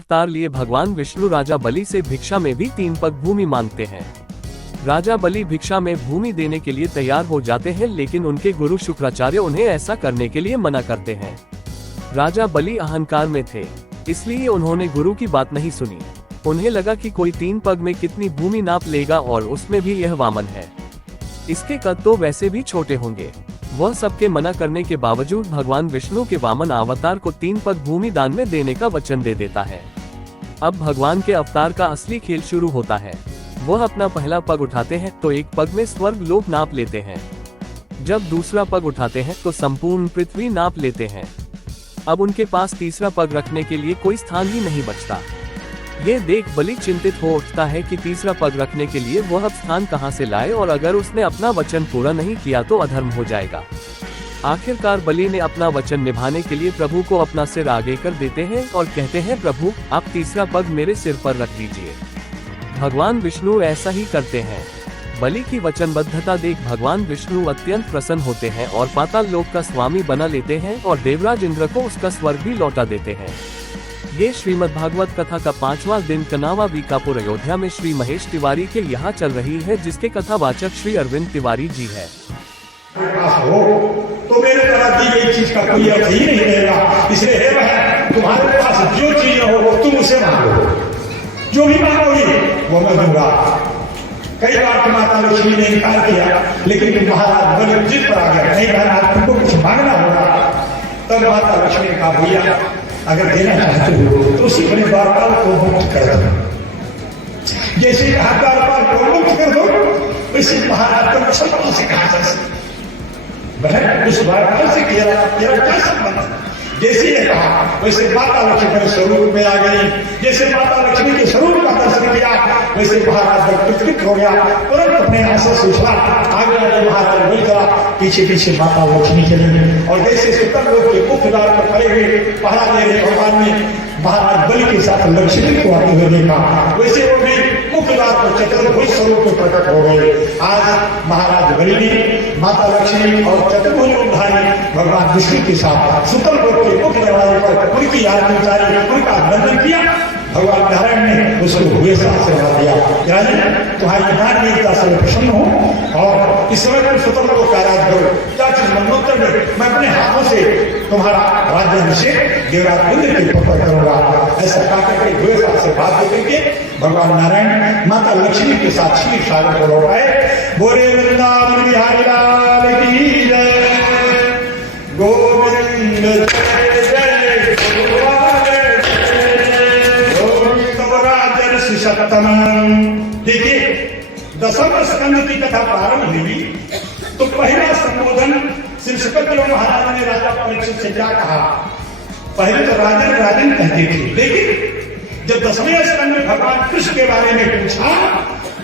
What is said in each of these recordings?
अवतार लिए भगवान विष्णु राजा बलि से भिक्षा में भी 3 पग भूमि मांगते हैं। राजा बलि भिक्षा में भूमि देने के लिए तैयार हो जाते हैं, लेकिन उनके गुरु शुक्राचार्य उन्हें ऐसा करने के लिए मना करते हैं। राजा बलि अहंकार में थे, इसलिए उन्होंने गुरु की बात नहीं सुनी। उन्हें लगा कि कोई 3 पग में कितनी भूमि नाप लेगा, और उसमें भी यह वामन है, इसके कद तो वैसे भी छोटे होंगे। वह सबके मना करने के बावजूद भगवान विष्णु के वामन अवतार को 3 पग भूमि दान में देने का वचन दे देता है। अब भगवान के अवतार का असली खेल शुरू होता है। वह अपना पहला पग उठाते हैं तो एक पग में स्वर्ग लोक नाप लेते हैं। जब दूसरा पग उठाते हैं तो संपूर्ण पृथ्वी नाप लेते हैं। अब उनके पास तीसरा पग रखने के लिए कोई स्थान ही नहीं बचता। ये देख बलि चिंतित हो उठता है कि तीसरा पग रखने के लिए वह अब स्थान कहां से लाए, और अगर उसने अपना वचन पूरा नहीं किया तो अधर्म हो जाएगा। आखिरकार बलि ने अपना वचन निभाने के लिए प्रभु को अपना सिर आगे कर देते हैं और कहते हैं, प्रभु आप तीसरा पग मेरे सिर पर रख दीजिए। भगवान विष्णु ऐसा ही करते हैं। बलि की वचनबद्धता देख भगवान विष्णु अत्यंत प्रसन्न होते हैं और पाताल लोक का स्वामी बना लेते हैं और देवराज इंद्र को उसका स्वर्ग भी लौटा देते हैं। ये श्रीमद् भागवत कथा का 5वां दिन कनावा बीकापुर अयोध्या में श्री महेश तिवारी के यहाँ चल रही है, जिसके कथावाचक श्री अरविंद तिवारी जी है। तो मेरे द्वारा दी गई चीज का कोई अर्थ ही नहीं रहेगा। इसलिए हे वह तुम्हारे पास जो चीज हो तुम उसे मांगो, जो भी मांगोगी वो मैं दूंगा। कई बार तो माता लक्ष्मी ने इनकार किया, लेकिन महाराज बलि जिद पर आ गया, नहीं महाराज तुमको कुछ मांगना होगा। तब माता लक्ष्मी ने कहा, भैया अगर देना चाहते हो तो उसी बड़े द्वारपाल को मुक्त कर दो। जैसे कहा द्वारपाल को मुक्त कर दो, वैसे महाराज को सबको से कहा बहन उस द्वारपाल से तेरा क्या संबंध। जैसे ये कहा वैसे माता लक्ष्मी के स्वरूप में आ गई। जैसे माता लक्ष्मी के स्वरूप का दर्शन किया वैसे महाराज प्रकृत हो गया, तुरंत अपने आंसू सूझा आगे आगे महाराज बोल चला, पीछे पीछे माता लक्ष्मी चले। और जैसे सुतन लोग के मुख्य द्वार पर खड़े हुए पहरा दे रहे भगवान ने महाराज बलि के साथ लक्ष्मी को आते हुए देखा, वैसे वो भी मुख्य द्वार पर चतुर्भुज स्वरूप में प्रकट हो गए। आज महाराज बलि ने माता लक्ष्मी और चतुर्भुज रूपधारी भगवान विष्णु के साथ सुतन लोग के मुख्य दरवाजे पर उनकी आरती उतारी, उनका वंदन किया। भगवान नारायण ने उसको हुए साथ से बता दिया, तुम्हारी ज्ञान से प्रसन्न हो और इस समय सुतन लोग का राज करो। क्या चीज मनोत्तर में मैं अपने हाथों से तुम्हारा राज्याभिषेक देवराज इंद्र के ऊपर करूंगा। ऐसा कहकर के हुए साथ से बात करके भगवान नारायण माता लक्ष्मी के साथ क्षीर सागर को लौट आए। बोले वृंदावन बिहारी लाल की जय, गोविंद जय जय गोविंद सप्तम। देखिए दसम स्कंद की कथा प्रारंभ हुई तो पहला संबोधन श्री सुखदेव महाराज ने राजा परीक्षित से क्या कहा। पहले तो राजन राजन कहते थे, लेकिन जब 10वें स्कंद में भगवान कृष्ण के बारे में पूछा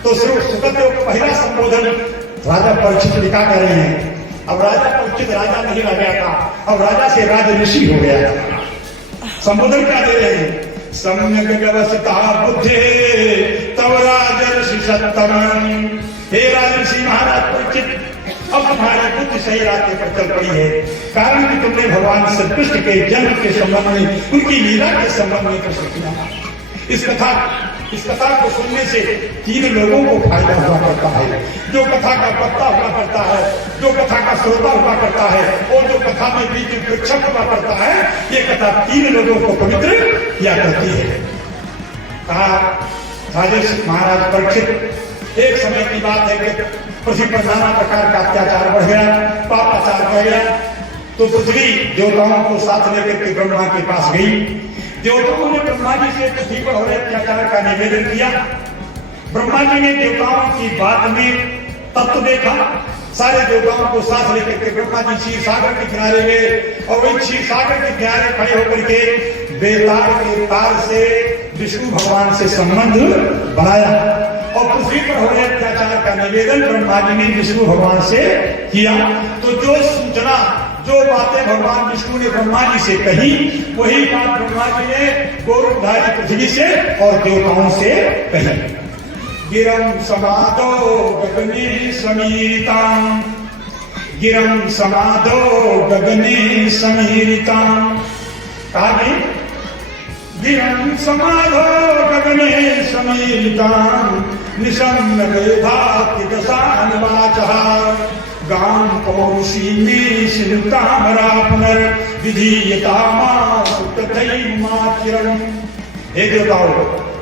तो श्री सुखदेव को पहला संबोधन राजा परीक्षित लिखा कर रहे हैं। अब राजा परीक्षित राजा नहीं रह गया था, अब राजा से राज ऋषि हो गया। संबोधन क्या दे रहे हैं, सम्यक व्यवस्था बुद्धि तव राजर्षि सत्तम। हे राजर्षि महाराज परीक्षित, अब तुम्हारी बुद्धि सही रास्ते पर चल पड़ी है, कारण कि तुमने भगवान श्री कृष्ण के जन्म के संबंध में, उनकी लीला के संबंध में प्रश्न किया। इस कथा को सुनने से 3 लोगों को फायदा हुआ करता है। जो कथा का पत्ता हुआ करता है, जो कथा का श्रोता हुआ करता है, और जो कथा में बीच प्रेक्षक हुआ करता है, ये कथा 3 लोगों को पवित्र किया करती है। कहा राजर्षि महाराज परीक्षित, एक समय की बात है कि पृथ्वी पर नाना प्रकार का अत्याचार बढ़ गया, पापाचार बढ़ गया। तो पृथ्वी देवताओं को साथ लेकर के ब्रह्मा के पास गई। देवताओं ने ब्रह्मा जी से पृथ्वी पर हो रहे अत्याचार का निवेदन किया। ब्रह्मा जी ने देवताओं की बात में तत्व देखा। सारे देवताओं को साथ लेकर के ब्रह्मा जी क्षीर सागर के किनारे गए और वही क्षीर सागर के किनारे खड़े होकर के बेतार के तार से विष्णु भगवान से संबंध बनाया और पृथ्वी पर हो रहे अत्याचार का निवेदन ब्रह्मा जी ने विष्णु भगवान से किया। तो जो सूचना, जो बातें भगवान विष्णु ने ब्रह्मा जी से कही, वही बात ब्रह्मा जी ने गौरवधारी पृथ्वी से और देवताओं से कही। गिरम समादो गगने समीरिताम, गिरम समादो गगने समीरिताम। कहा गिरं समाधो गगने समीलितान् निशम्य वेदाति दशान्वाचः गां पौरुषीमे शिल्तामरा पुनर्विधीयतामासु तथैवाचिरम्। हे देवताओं,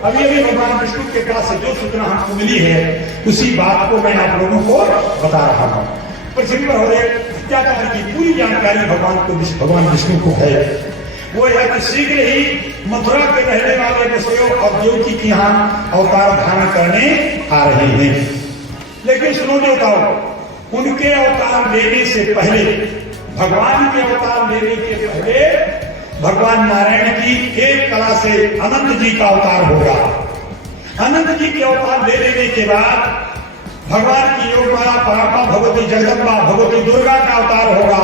अभी अभी भगवान विष्णु के पास से जो सूचना हमको मिली है उसी बात को मैं आप लोगों को बता रहा हूँ। पृथ्वी पर हो रहे अत्याचार की पूरी जानकारी भगवान विष्णु को है। वो है कि शीघ्र ही मथुरा के रहने वाले वसुदेव और देवकी के यहाँ अवतार धारण करने आ रहे हैं। लेकिन सुनो देवताओं, उनके अवतार लेने से पहले, भगवान के अवतार लेने के पहले भगवान नारायण की एक कला से अनंत जी का अवतार होगा। अनंत जी के अवतार ले लेने के बाद भगवान की योगमाला परात्मा भगवती जगदम्बा भगवती दुर्गा का अवतार होगा।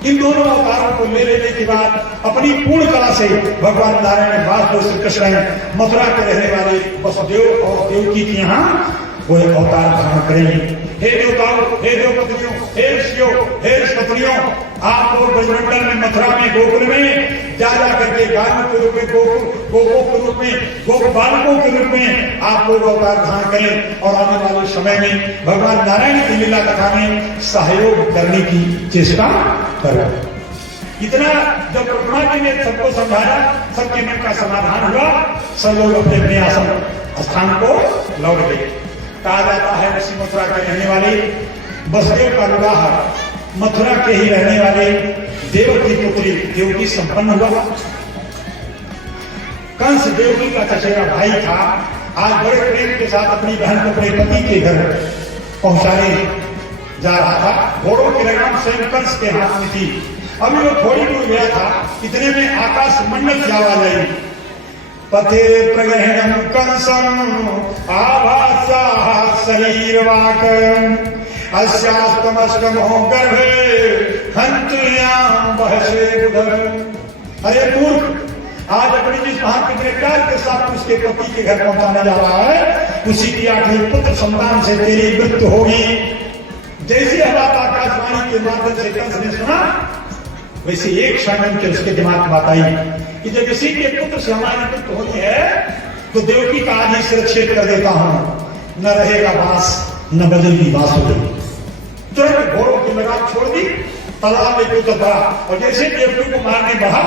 इन दोनों अवतारों को ले लेने के बाद अपनी पूर्ण कला से भगवान नारायण वासुदेव श्री कृष्ण मथुरा के रहने वाले वसुदेव और देवकी के यहाँ वो अवतार धारण करेंगे। हे देवताओं, हे देवपत्नियों, हे ऋषियों, हे क्षत्रियों, आप लोग ब्रजमंडल में मथुरा में गोकुल में जा करके गायों के रूप में गोपों के रूप में गोप बालकों के रूप में आप लोग अवतार धारण करें और आने वाले समय में भगवान नारायण की लीला कथा में सहयोग करने की चेष्टा करें। इतना जब ब्रह्मा जी ने सबको समझाया, सबके मन का समाधान हुआ, सब लोग अपने अपने आसन स्थान को लौट गए। कहा जाता है ऋषि मथुरा के रहने वाले वसुदेव का विवाह मथुरा के ही रहने वाले देवकी पुत्री देवकी संपन्न हुआ। कंस देवकी का चचेरा भाई था। आज बड़े प्रेम के साथ अपनी बहन को अपने पति के घर पहुंचाने जा रहा था। घोड़ों की लगाम स्वयं कंस के हाथ में थी। अभी वो थोड़ी दूर गया था, इतने में आकाश मंडल की आवाज आई, पथे प्रग्रहणं कंसं आभासा शरीरवाक अस्यास्तमष्टमो गर्भे हंतुर्यां बहसे बुधर। अरे मूर्ख, आज अपनी जिस महात्मा के प्यार के साथ उसके पति के घर पहुंचाने जा रहा है, उसी की 8वीं पुत्र संतान से तेरी मृत्यु होगी। जैसे बात आकाशवाणी के माध्यम से कंस ने सुना, वैसे एक क्षण के उसके दिमाग में बात आई कि जब इसी के पुत्र से हमारी मृत्यु होनी है तो देवकी का आदि सुरक्षित कर देता हूं, न रहेगा बांस न बजेगी बांसुरी। तुरंत घोड़ों की लगाम छोड़ दी, तालाब में कूद पड़ा और जैसे देवकी को मारने बढ़ा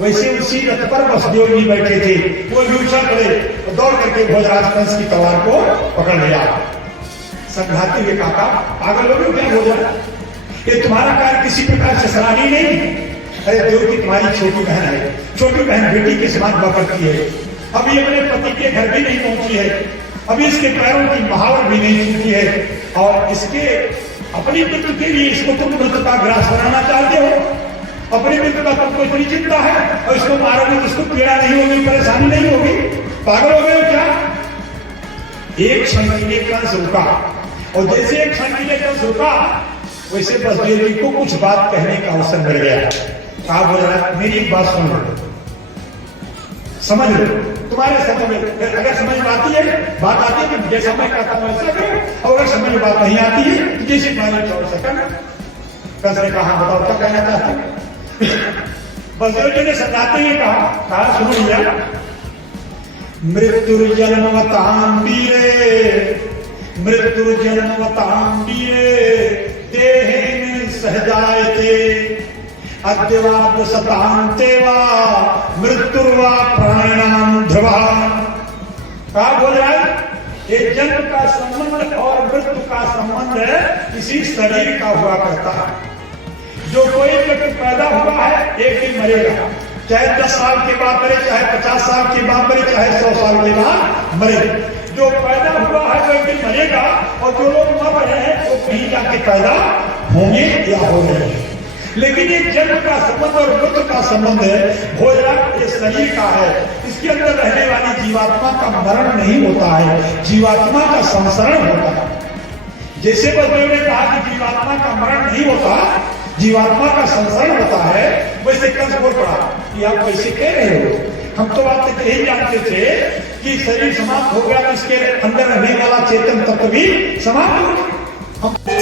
वैसे उसी रथ पर वसुदेव जी बैठे थे। वो भी उछल पड़े और दौड़ करके भोजराज कंस की तलवार को पकड़ लिया। समझाते हुए कहा, पागल लोग क्या हो जाए, ये तुम्हारा कार्य किसी प्रकार से सराहनीय नहीं। अरे देवकी तुम्हारी छोटी बहन है, छोटी बहन बेटी के समान हुआ करती है। अभी अपने पति के घर भी नहीं पहुंची है, अभी इसके पैरों की महावर भी नहीं छूटी है और इसके अपनी मृत्यु के लिए इसको तुम मृत्यु का ग्रास बनाना चाहते हो। अपनी मृत्यु का तुमको इतनी चिंता है और इसको मारोगे तो इसको पीड़ा नहीं होगी, परेशानी नहीं होगी, पागल हो गए क्या। एक क्षण के लिए कंस रुका और जैसे एक क्षण के लिए कंस रुका वैसे वसुदेव जी को कुछ बात कहने का अवसर मिल गया। कहा, बोल रहा है मेरी एक बात सुन लो, समझ लो, तुम्हारे समझ में अगर समझ में आती है बात आती है तो जैसा मैं कहता हूं वैसा करो, और अगर समझ में बात नहीं आती है तो जैसे तुम्हारी वैसा करना। कंस ने कहा, बताओ क्या कहना चाहते हो। वसुदेव जी ने समझाते हुए कहा सुनो भैया, मृत्युर्जन्मवतां वीरे मृत्युर्जन्मवतां वीरे देहेन सहजायते अद्यवाद सतांते वा मृत्युर्वा प्राणिनां ध्रुवा। कहा बोल रहा है, ये जन्म का संबंध और मृत्यु का संबंध इसी शरीर का हुआ करता है। जो कोई व्यक्ति पैदा हुआ है एक दिन मरेगा, चाहे 10 साल के बाद मरे, चाहे 50 साल के बाद मरे, चाहे 100 साल के बाद मरे। जो पैदा हुआ है वो एक दिन मरेगा और जो लोग मर रहे हैं वो कहीं जाके पैदा होंगे या हो रहे हैं। लेकिन ये जन्म का संबंध और मृत्यु का संबंध है भोजराज ये शरीर का है। इसके अंदर रहने वाली जीवात्मा का मरण नहीं होता है, जीवात्मा का संसरण होता है। जैसे वसुदेव ने कहा कि जीवात्मा का मरण नहीं होता, जीवात्मा का संसरण होता है, वैसे कंस बोल पड़ा कि आप कैसे कह रहे हो। हम तो बात यही जानते थे कि शरीर समाप्त हो गया तो इसके अंदर रहने वाला चेतन तत्व भी समाप्त हो गया।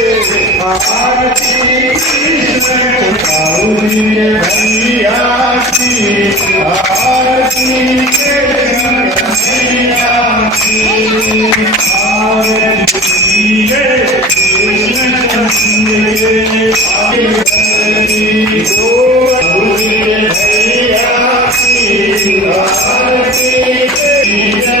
आरती कृष्ण गौरी भैया की आरती कृष्ण कन्हैया की आरती कृष्ण चंद्र के गौरी भैया की आरती कृष्ण